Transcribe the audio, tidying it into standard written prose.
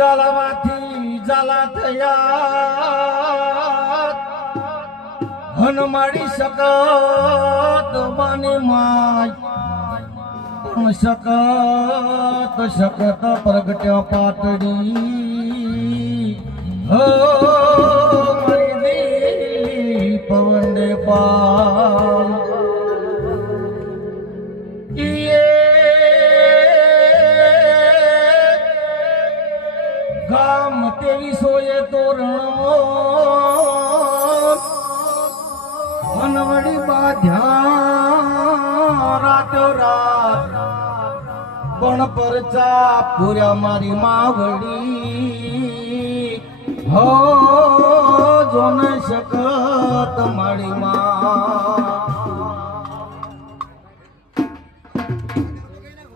જાલામાંથી જાલા થયા હનમાડી શકત બાની માય શકત શકત પ્રગટ્યો પાટડી હો મારી દિલી પવન દે પાલ ગામ 2300 તોરણ વનવડી બાધ્યા રાતો રાત પણ પરચા પૂર્યા મારી માવડી હો જોને શકત મારી માં